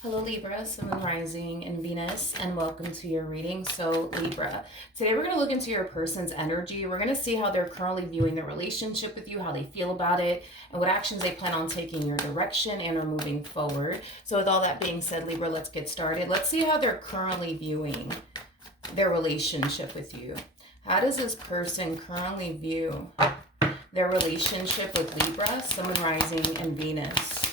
Hello Libra, Sun Rising and Venus, and welcome to your reading. So Libra, today we're going to look into your person's energy. We're going to see how they're currently viewing their relationship with you, how they feel about it, and what actions they plan on taking your direction and are moving forward. So with all that being said, Libra, let's get started. Let's see how they're currently viewing their relationship with you. How does this person currently view their relationship with Libra, Sun Rising and Venus?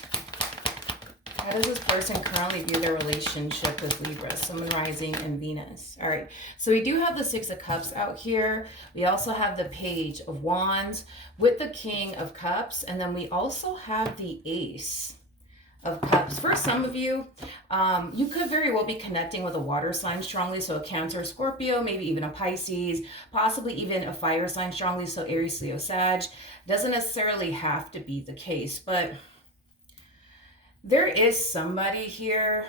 How does this person currently view their relationship with Libra, Sun, Rising, and Venus? All right, so we do have the Six of Cups out here. We also have the Page of Wands with the King of Cups, and then we also have the Ace of Cups. For some of you, you could very well be connecting with a water sign strongly, so a Cancer, Scorpio, maybe even a Pisces, possibly even a fire sign strongly, so Aries, Leo, Sag. Doesn't necessarily have to be the case, but there is somebody here.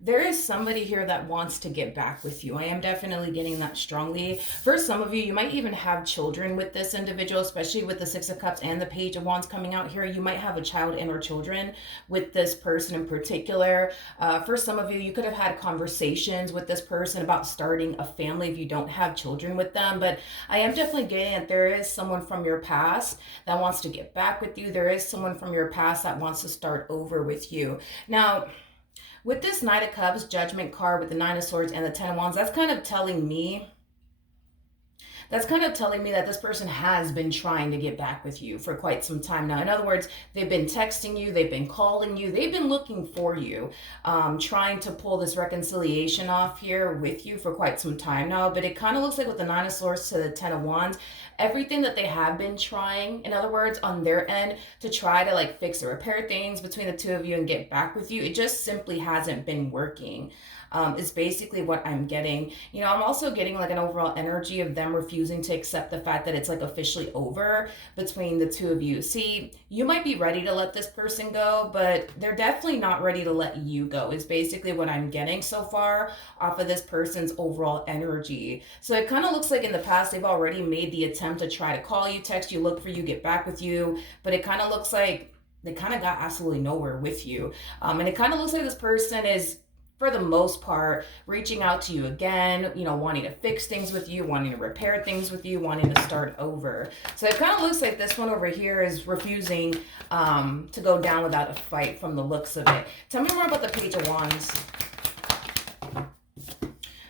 There is somebody here that wants to get back with you. I am definitely getting that strongly. For some of you, you might even have children with this individual, especially with the Six of Cups and the Page of Wands coming out here. You might have a child and or children with this person in particular. For some of you, you could have had conversations with this person about starting a family if you don't have children with them. But I am definitely getting that there is someone from your past that wants to get back with you. There is someone from your past that wants to start over with you. Now, with this Knight of Cups, Judgment card with the Nine of Swords and the Ten of Wands, that's kind of telling me that this person has been trying to get back with you for quite some time now. In other words, they've been texting you, they've been calling you, they've been looking for you, trying to pull this reconciliation off here with you for quite some time now. But it kind of looks like with the Nine of Swords to the Ten of Wands, everything that they have been trying, in other words, on their end to try to like fix or repair things between the two of you and get back with you, it just simply hasn't been working. Is basically what I'm getting. You know, I'm also getting like an overall energy of them refusing to accept the fact that it's like officially over between the two of you. See, you might be ready to let this person go, but they're definitely not ready to let you go, is basically what I'm getting so far off of this person's overall energy. So it kind of looks like in the past they've already made the attempt to try to call you, text you, look for you, get back with you, but it kind of looks like they kind of got absolutely nowhere with you. And it kind of looks like this person is, for the most part, reaching out to you again, you know, wanting to fix things with you, wanting to repair things with you, wanting to start over. So it kind of looks like this one over here is refusing to go down without a fight from the looks of it. Tell me more about the Page of Wands.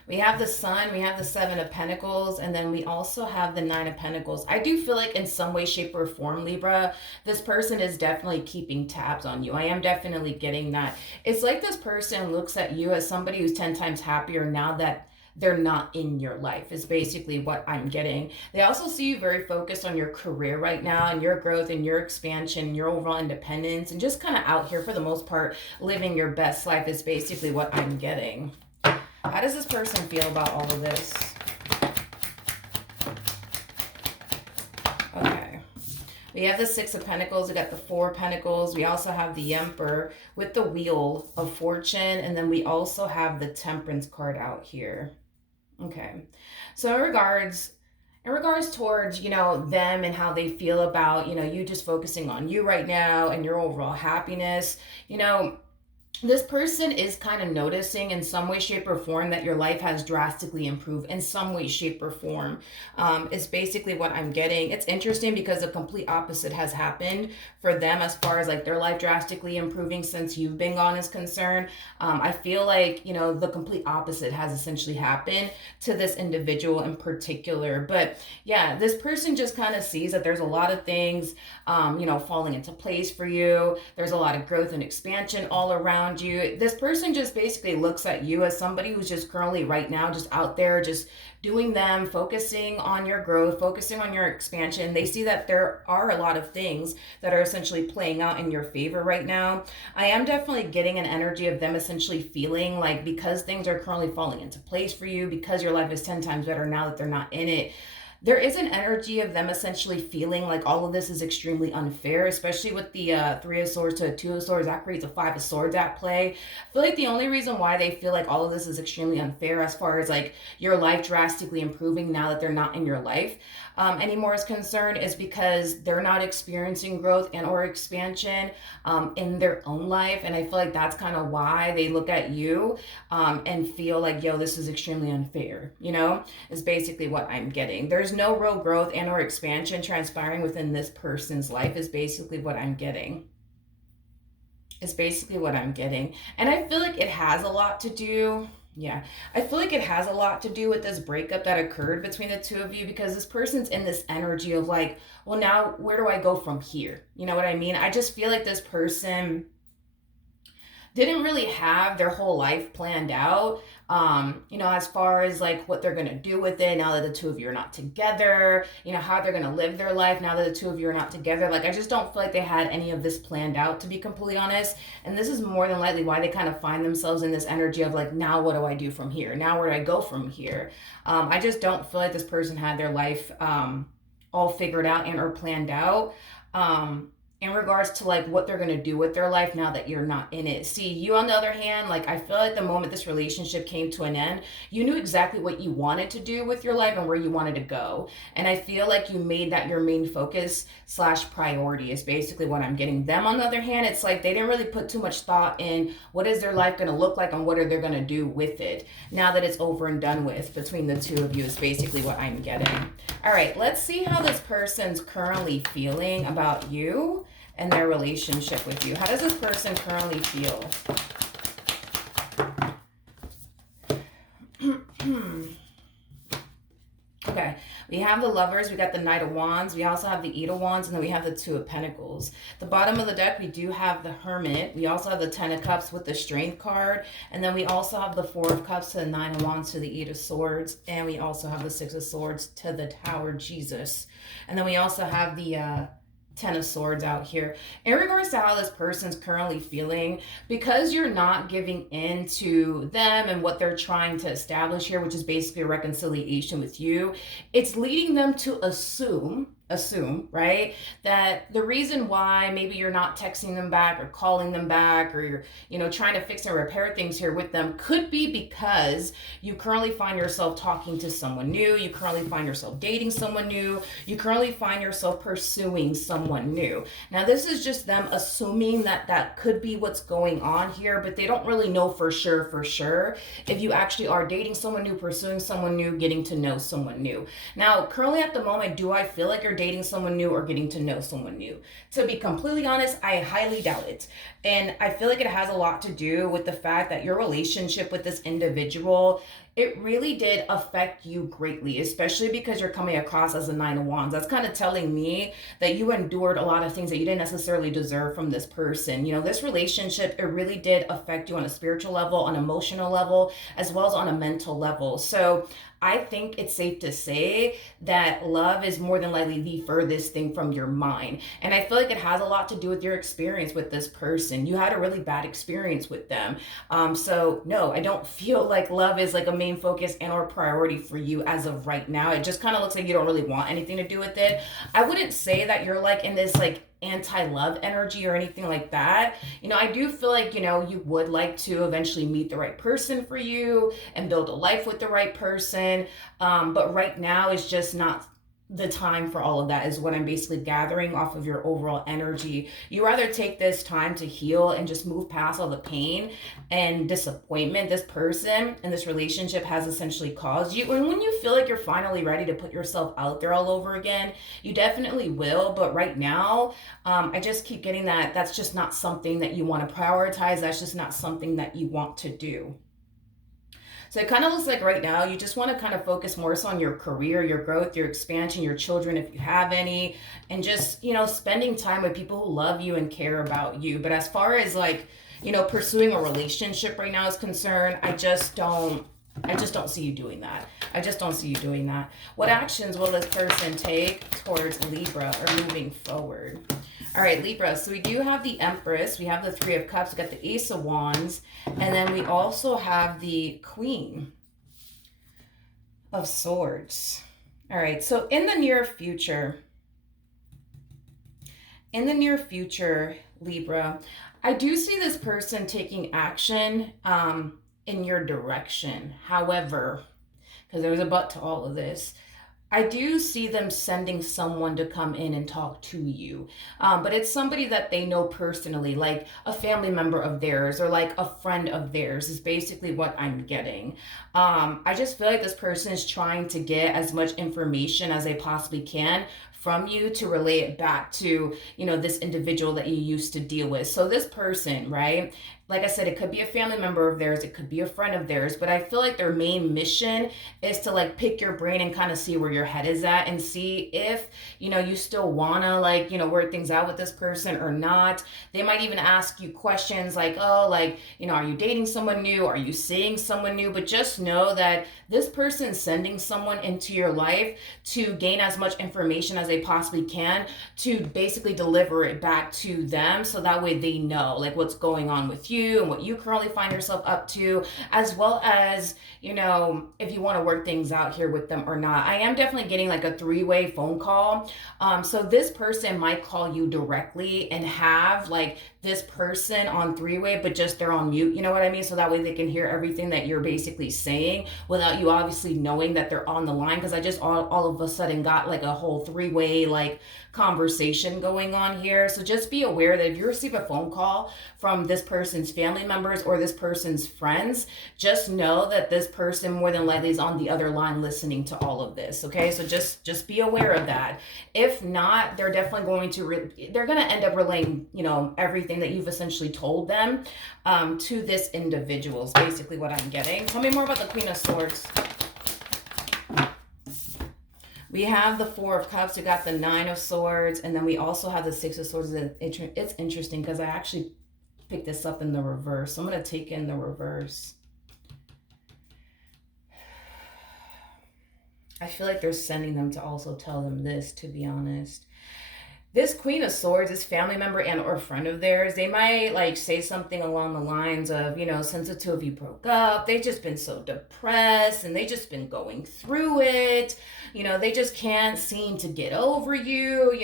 We have the Sun, we have the Seven of Pentacles, and then we also have the Nine of Pentacles. I do feel like in some way, shape, or form, Libra, this person is definitely keeping tabs on you. I am definitely getting that. It's like this person looks at you as somebody who's 10 times happier now that they're not in your life, is basically what I'm getting. They also see you very focused on your career right now and your growth and your expansion, your overall independence, and just kind of out here for the most part, living your best life is basically what I'm getting. How does this person feel about all of this? Okay. We have the Six of Pentacles. We got the Four of Pentacles. We also have the Emperor with the Wheel of Fortune. And then we also have the Temperance card out here. Okay. So in regards towards, you know, them and how they feel about, you know, you just focusing on you right now and your overall happiness, you know, this person is kind of noticing in some way, shape, or form that your life has drastically improved in some way, shape, or form. Is basically what I'm getting. It's interesting because the complete opposite has happened for them as far as like their life drastically improving since you've been gone is concerned. I feel like, you know, the complete opposite has essentially happened to this individual in particular. But yeah, this person just kind of sees that there's a lot of things, you know, falling into place for you. There's a lot of growth and expansion all around you. This person just basically looks at you as somebody who's just currently right now just out there just doing them, focusing on your growth, focusing on your expansion. They see that there are a lot of things that are essentially playing out in your favor right now. I am definitely getting an energy of them essentially feeling like because things are currently falling into place for you, because your life is 10 times better now that they're not in it, there is an energy of them essentially feeling like all of this is extremely unfair, especially with the Three of Swords to a Two of Swords. That creates a Five of Swords at play. I feel like the only reason why they feel like all of this is extremely unfair, as far as like your life drastically improving now that they're not in your life anymore, is concerned, is because they're not experiencing growth and or expansion in their own life. And I feel like that's kind of why they look at you and feel like, yo, this is extremely unfair, you know, is basically what I'm getting. There's no real growth and or expansion transpiring within this person's life, is basically what I'm getting. Is basically what I'm getting. And I feel like it has a lot to do. Yeah, I feel like it has a lot to do with this breakup that occurred between the two of you, because this person's in this energy of like, well, now where do I go from here? You know what I mean? I just feel like this person didn't really have their whole life planned out, you know, as far as like what they're gonna do with it now that the two of you are not together, you know, how they're gonna live their life now that the two of you are not together. Like, I just don't feel like they had any of this planned out, to be completely honest. And this is more than likely why they kind of find themselves in this energy of like, now what do I do from here? Now where do I go from here? I just don't feel like this person had their life all figured out and or planned out. In regards to like what they're going to do with their life now that you're not in it. See, you on the other hand, like, I feel like the moment this relationship came to an end, you knew exactly what you wanted to do with your life and where you wanted to go. And I feel like you made that your main focus slash priority, is basically what I'm getting. Them on the other hand, it's like they didn't really put too much thought in what is their life going to look like and what are they going to do with it now that it's over and done with between the two of you, is basically what I'm getting. All right, let's see how this person's currently feeling about you and their relationship with you. How does this person currently feel? Okay, we have the Lovers, we got the Knight of Wands, we also have the Eight of Wands, and then we have the Two of Pentacles. The bottom of the deck, we do have the Hermit, we also have the Ten of Cups with the Strength card, and then we also have the Four of Cups to the Nine of Wands to the Eight of Swords, and we also have the Six of Swords to the Tower, Jesus. And then we also have the Ten of Swords out here. In regards to how this person's currently feeling, because you're not giving in to them and what they're trying to establish here, which is basically a reconciliation with you, it's leading them to assume, right, that the reason why maybe you're not texting them back or calling them back, or you're, you know, trying to fix and repair things here with them, could be because you currently find yourself talking to someone new, you currently find yourself dating someone new, you currently find yourself pursuing someone new. Now, this is just them assuming that that could be what's going on here, but they don't really know for sure if you actually are dating someone new, pursuing someone new, getting to know someone new. Now, currently at the moment, do I feel like you're dating someone new or getting to know someone new? To be completely honest, I highly doubt it. And I feel like it has a lot to do with the fact that your relationship with this individual, it really did affect you greatly, especially because you're coming across as a Nine of Wands. That's kind of telling me that you endured a lot of things that you didn't necessarily deserve from this person. You know, this relationship, it really did affect you on a spiritual level, on an emotional level, as well as on a mental level. So I think it's safe to say that love is more than likely the furthest thing from your mind. And I feel like it has a lot to do with your experience with this person. You had a really bad experience with them. So no, I don't feel like love is like a main focus and or priority for you as of right now. It just kind of looks like you don't really want anything to do with it. I wouldn't say that you're like in this like anti-love energy or anything like that. You know, I do feel like, you know, you would like to eventually meet the right person for you and build a life with the right person. But right now is just not the time for all of that, is what I'm basically gathering off of your overall energy. You rather take this time to heal and just move past all the pain and disappointment this person and this relationship has essentially caused you. And when you feel like you're finally ready to put yourself out there all over again, you definitely will. But right now, I just keep getting that that's just not something that you want to prioritize. That's just not something that you want to do. So it kind of looks like right now you just want to kind of focus more so on your career, your growth, your expansion, your children if you have any, and just, you know, spending time with people who love you and care about you. But as far as like, you know, pursuing a relationship right now is concerned, I just don't see you doing that. I just don't see you doing that. What actions will this person take towards Libra or moving forward? All right, Libra. So we do have the Empress. We have the Three of Cups. We got the Ace of Wands. And then we also have the Queen of Swords. All right, so in the near future, Libra, I do see this person taking action in your direction. However, because there's a but to all of this, I do see them sending someone to come in and talk to you. But it's somebody that they know personally, like a family member of theirs or like a friend of theirs, is basically what I'm getting. I just feel like this person is trying to get as much information as they possibly can from you to relay it back to, this individual that you used to deal with. So this person, right? Like I said, it could be a family member of theirs, it could be a friend of theirs, but I feel like their main mission is to like pick your brain and kind of see where your head is at and see if, you still wanna like, work things out with this person or not. They might even ask you questions like, oh, like, are you dating someone new? Are you seeing someone new? But just know that this person's sending someone into your life to gain as much information as they possibly can to basically deliver it back to them so that way they know like what's going on with you and what you currently find yourself up to, as well as, if you want to work things out here with them or not. I am definitely getting like a three-way phone call. So this person might call you directly and have like this person on three-way, but just they're on mute, you know what I mean? So that way they can hear everything that you're basically saying without you obviously knowing that they're on the line. Because I just all of a sudden got like a whole three-way like conversation going on here. So just be aware that if you receive a phone call from this person's family members or this person's friends, just know that this person more than likely is on the other line listening to all of this. Okay, so just be aware of that. If not, they're definitely going to they're going to end up relaying everything that you've essentially told them to this individual is basically what I'm getting. Tell me more about the Queen of Swords. We have the Four of Cups, we got the Nine of Swords, and then we also have the Six of Swords. It's interesting because I actually picked this up in the reverse. So I'm going to take in the reverse. I feel like they're sending them to also tell them this, to be honest. This Queen of Swords, this family member and or friend of theirs, they might like say something along the lines of, since the two of you broke up, they've just been so depressed and they just been going through it. They just can't seem to get over you.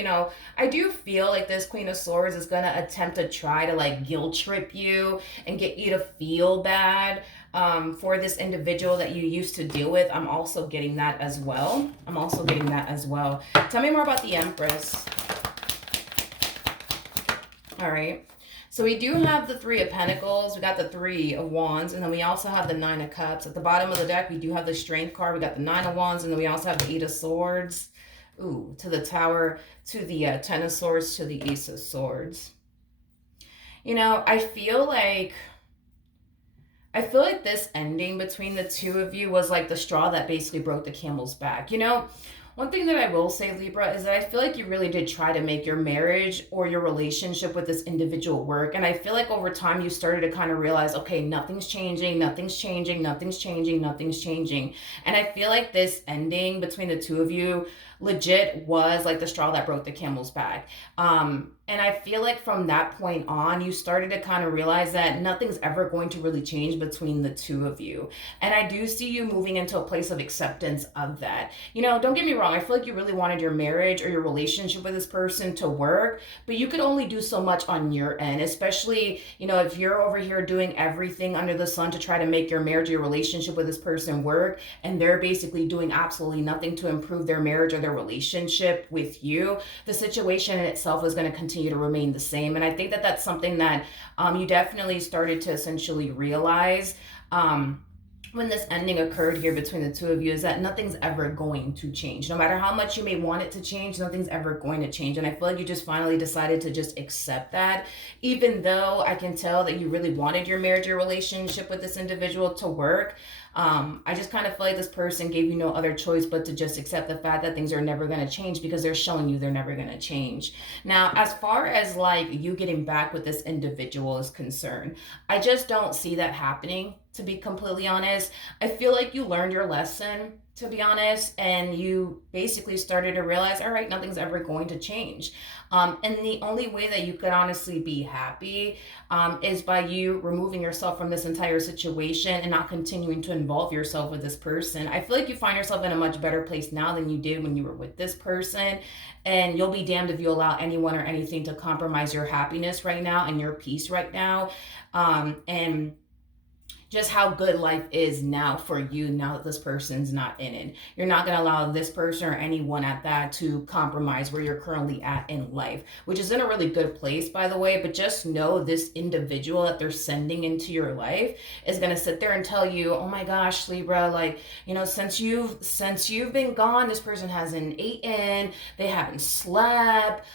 I do feel like this Queen of Swords is going to attempt to try to like guilt trip you and get you to feel bad for this individual that you used to deal with. I'm also getting that as well. Tell me more about the Empress. All right. So we do have the Three of Pentacles. We got the Three of Wands. And then we also have the Nine of Cups. At the bottom of the deck, we do have the Strength card. We got the Nine of Wands. And then we also have the Eight of Swords. Ooh, to the Tower, to the Ten of Swords, to the Ace of Swords. I feel like this ending between the two of you was like the straw that basically broke the camel's back. One thing that I will say, Libra, is that I feel like you really did try to make your marriage or your relationship with this individual work. And I feel like over time you started to kind of realize, okay, nothing's changing. And I feel like this ending between the two of you legit was like the straw that broke the camel's back. And I feel like from that point on, you started to kind of realize that nothing's ever going to really change between the two of you. And I do see you moving into a place of acceptance of that. Don't get me wrong. I feel like you really wanted your marriage or your relationship with this person to work, but you could only do so much on your end, especially, if you're over here doing everything under the sun to try to make your marriage or your relationship with this person work, and they're basically doing absolutely nothing to improve their marriage or their relationship with you, the situation in itself is going to continue to remain the same. And I think that that's something that you definitely started to essentially realize when this ending occurred here between the two of you, is that nothing's ever going to change. No matter how much you may want it to change, nothing's ever going to change. And I feel like you just finally decided to just accept that, even though I can tell that you really wanted your marriage, your relationship with this individual to work. I just kind of feel like this person gave you no other choice but to just accept the fact that things are never going to change because they're showing you they're never going to change. Now, as far as like you getting back with this individual is concerned, I just don't see that happening, to be completely honest. I feel like you learned your lesson, to be honest, and you basically started to realize, all right, nothing's ever going to change. And the only way that you could honestly be happy is by you removing yourself from this entire situation and not continuing to involve yourself with this person. I feel like you find yourself in a much better place now than you did when you were with this person. And you'll be damned if you allow anyone or anything to compromise your happiness right now and your peace right now. And just how good life is now for you now that this person's not in it. You're not going to allow this person or anyone at that to compromise where you're currently at in life, which is in a really good place, by the way. But just know this individual that they're sending into your life is going to sit there and tell you, oh my gosh, Libra, like, you know, since you've been gone, this person hasn't eaten, they haven't slept.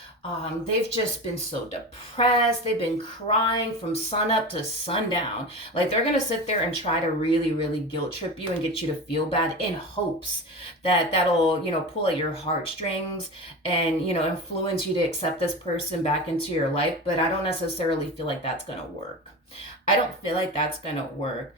They've just been so depressed. They've been crying from sun up to sundown. Like they're gonna sit there and try to really, really guilt trip you and get you to feel bad in hopes that that'll, you know, pull at your heartstrings and, you know, influence you to accept this person back into your life. But I don't necessarily feel like that's gonna work. I don't feel like that's gonna work.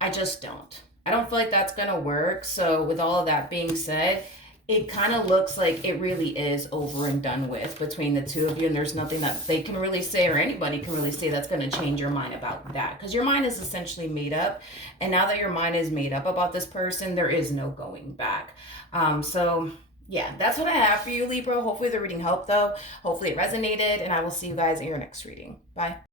I just don't. I don't feel like that's gonna work. So with all of that being said, it kind of looks like it really is over and done with between the two of you, and there's nothing that they can really say or anybody can really say that's going to change your mind about that, because your mind is essentially made up, and now that your mind is made up about this person, there is no going back. So yeah, that's what I have for you, Libra. Hopefully the reading helped, though. Hopefully it resonated, and I will see you guys in your next reading. Bye.